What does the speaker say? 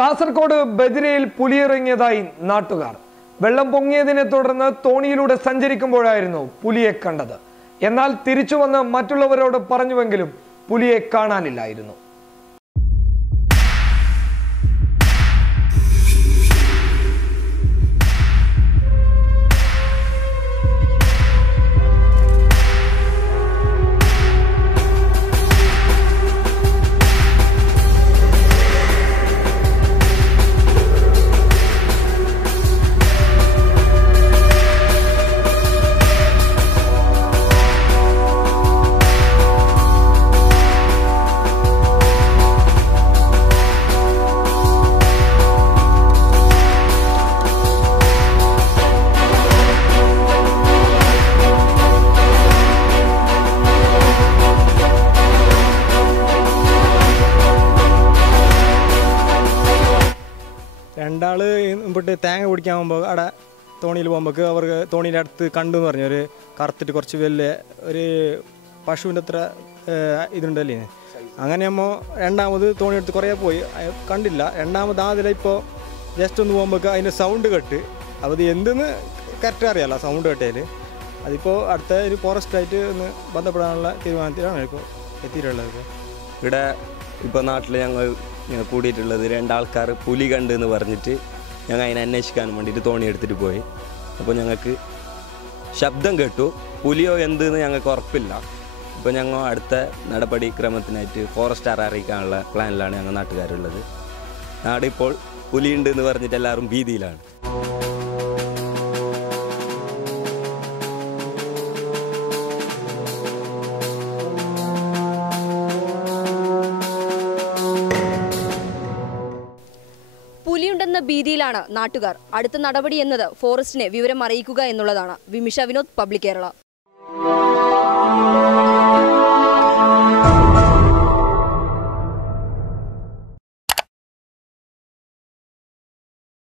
കാസർഗോഡ് ബദിരയിൽ പുലിയിറങ്ങിയതായി നാട്ടുകാർ. വെള്ളം പൊങ്ങിയതിനെ തുടർന്ന് തോണിയിലൂടെ സഞ്ചരിക്കുമ്പോഴായിരുന്നു പുലിയെ കണ്ടത്. എന്നാൽ തിരിച്ചു വന്ന് മറ്റുള്ളവരോട് പറഞ്ഞുവെങ്കിലും പുലിയെ കാണാനില്ലായിരുന്നു. രണ്ടാൾ മുമ്പിട്ട് തേങ്ങ പിടിക്കാൻ പോകുമ്പോൾ അവിടെ തോണിയിൽ പോകുമ്പോൾ അവർക്ക് തോണിയിൽ അടുത്ത് കണ്ടു എന്ന് പറഞ്ഞു. ഒരു കറുത്തിട്ട് കുറച്ച് വലിയ ഒരു പശുവിന്റെ അത്ര ഇതുണ്ടല്ലേ? അങ്ങനെ നമ്മൾ രണ്ടാമത് തോണി എടുത്ത് കുറേ പോയി. കണ്ടില്ല. രണ്ടാമത് ആദ്യം ഇപ്പോൾ ജസ്റ്റ് ഒന്ന് പോകുമ്പോൾ അതിന്റെ സൗണ്ട് കെട്ട്. അപ്പോൾ ഇത് എന്തെന്ന് കറക്റ്റ് അറിയാമല്ല സൗണ്ട് കെട്ടിയാൽ അതിപ്പോൾ അടുത്ത ഒരു ഫോറസ്റ്റായിട്ട് ഒന്ന് ബന്ധപ്പെടാനുള്ള തീരുമാനത്തിലാണ് ഇപ്പോൾ എത്തിയിട്ടുള്ളത്. ഇവിടെ ഇപ്പോൾ നാട്ടിൽ ഞങ്ങൾ കൂടിയിട്ടുള്ളത് രണ്ടാൾക്കാർ പുലി കണ്ട് എന്ന് പറഞ്ഞിട്ട് ഞങ്ങൾ അതിനെ അന്വേഷിക്കാൻ വേണ്ടിയിട്ട് തോണി എടുത്തിട്ട് പോയി. അപ്പോൾ ഞങ്ങൾക്ക് ശബ്ദം കേട്ടു. പുലിയോ എന്തെന്ന് ഞങ്ങൾക്ക് ഉറപ്പില്ല. അപ്പോൾ ഞങ്ങൾ അടുത്ത നടപടി ക്രമത്തിനായിട്ട് ഫോറസ്റ്റ് അറിയിക്കാനുള്ള പ്ലാനിലാണ് ഞങ്ങൾ നാട്ടുകാരുള്ളത്. നാടിപ്പോൾ പുലിയുണ്ട് എന്ന് പറഞ്ഞിട്ട് എല്ലാവരും ഭീതിയിലാണ്. പുലിയുണ്ടെന്ന ഭീതിയിലാണ് നാട്ടുകാർ. അടുത്ത നടപടി എന്നത് ഫോറസ്റ്റിനെ വിവരം അറിയിക്കുക എന്നുള്ളതാണ്. വിമിഷ വിനോദ് പബ്ലിക് കേരള.